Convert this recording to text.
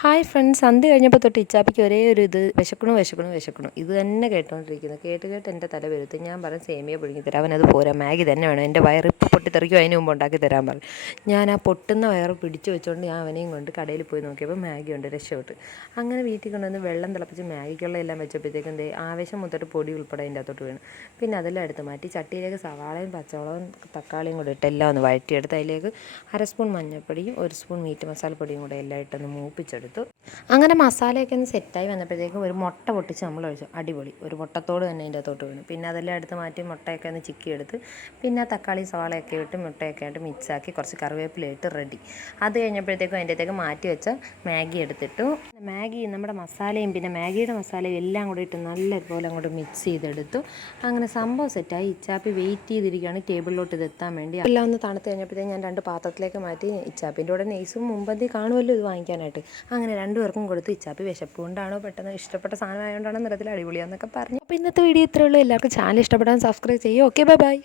Hi friends, സന്ധ്യ കഴിഞ്ഞപ്പോൾ തൊട്ട് ഇച്ചാപ്പിക്ക് ഒരേ ഒരു ഇത് വിശക്കണു ഇത് തന്നെ കേട്ടോണ്ടിരിക്കുന്നത്. കേട്ട് എൻ്റെ തല വരുത്തും. ഞാൻ പറയും സേമിയ പുഴുങ്ങി തരാം, അവനത് പോരാ, മാഗി തന്നെ വേണം, എൻ്റെ വയറ് ഇപ്പോൾ പൊട്ടിത്തെറിക്കും, അതിന് മുമ്പ് ഉണ്ടാക്കി തരാൻ പറയും. ഞാൻ ആ പൊട്ടുന്ന വയറ് പിടിച്ച് വെച്ചുകൊണ്ട് ഞാൻ അവനെയും കൊണ്ട് കടയിൽ പോയി നോക്കിയപ്പോൾ മാഗി ഉണ്ട്, രക്ഷപ്പെട്ട്. അങ്ങനെ വീട്ടിൽ കൊണ്ടുവന്ന് വെള്ളം തിളപ്പിച്ച് മാഗിക്കുള്ള എല്ലാം വെച്ചപ്പോഴത്തേക്കും എന്തേ ആവേശം മുത്തിട്ട് പൊടി ഉൾപ്പെടെ അതിൻ്റെ അകത്തോട്ട് വീണ്. പിന്നെ അതെല്ലാം എടുത്ത് മാറ്റി ചട്ടിയിലേക്ക് സവാളയും പച്ചമുളകും തക്കാളിയും കൂടെ ഇട്ട് എല്ലാം ഒന്ന് വഴറ്റിയെടുത്ത് അതിലേക്ക് 1/2 സ്പൂൺ മഞ്ഞൾപ്പൊടിയും 1 സ്പൂൺ മീറ്റ് മസാലപ്പൊടിയും കൂടെ എല്ലാം ഇട്ടൊന്ന് മൂപ്പിച്ചെടുത്തു. അങ്ങനെ മസാലയൊക്കെ ഒന്ന് സെറ്റായി വന്നപ്പോഴത്തേക്കും ഒരു മുട്ട പൊട്ടിച്ച് നമ്മൾ ഒഴിച്ചു. അടിപൊളി ഒരു മുട്ടത്തോട് തന്നെ അതിൻ്റെ അകത്തോട്ട് വീണു. പിന്നെ അതെല്ലാം എടുത്ത് മാറ്റി മുട്ടയൊക്കെ ഒന്ന് ചിക്കിയെടുത്ത് പിന്നെ തക്കാളി സവാളയൊക്കെ ഇട്ട് മുട്ടയൊക്കെ ആയിട്ട് മിക്സാക്കി കുറച്ച് കറിവേപ്പില ഇട്ട് റെഡി. അത് കഴിഞ്ഞപ്പോഴത്തേക്കും അതിൻ്റെ അകത്തേക്ക് മാറ്റി വെച്ച മാഗി എടുത്തിട്ടു. മാഗി നമ്മുടെ മസാലയും പിന്നെ മാഗിയുടെ മസാലയും എല്ലാം കൂടി ഇട്ട് നല്ലപോലെ അങ്ങോട്ട് മിക്സ് ചെയ്തെടുത്തു. അങ്ങനെ സംഭവം സെറ്റായി. ഇച്ചാപ്പി വെയിറ്റ് ചെയ്തിരിക്കുകയാണ് ടേബിളിലോട്ട് ഇത് എത്താൻ വേണ്ടി. എല്ലാം ഒന്ന് തണുത്ത് കഴിഞ്ഞപ്പോഴത്തേക്കും ഞാൻ 2 പാത്രത്തിലേക്ക് മാറ്റി. ഇച്ചാപ്പിൻ്റെ കൂടെ നെയ്സും മുമ്പന്തി കാണുമല്ലോ ഇത് വാങ്ങിക്കാനായിട്ട്. അങ്ങനെ 2 പേർക്കും കൊടുത്ത്. ഇച്ചാപ്പി വിശപ്പ് കൊണ്ടാണോ പെട്ടെന്ന് ഇഷ്ടപ്പെട്ട സാധനം ആയതുകൊണ്ടാണോ നിറത്തിൽ അടിപൊളിയാന്നൊക്കെ പറഞ്ഞു. അപ്പോൾ ഇന്നത്തെ വീഡിയോ ഇത്രയേ ഉള്ളൂ. എല്ലാവർക്കും ചാനൽ ഇഷ്ടപ്പെടാൻ സബ്സ്ക്രൈബ് ചെയ്യുക. Okay, by.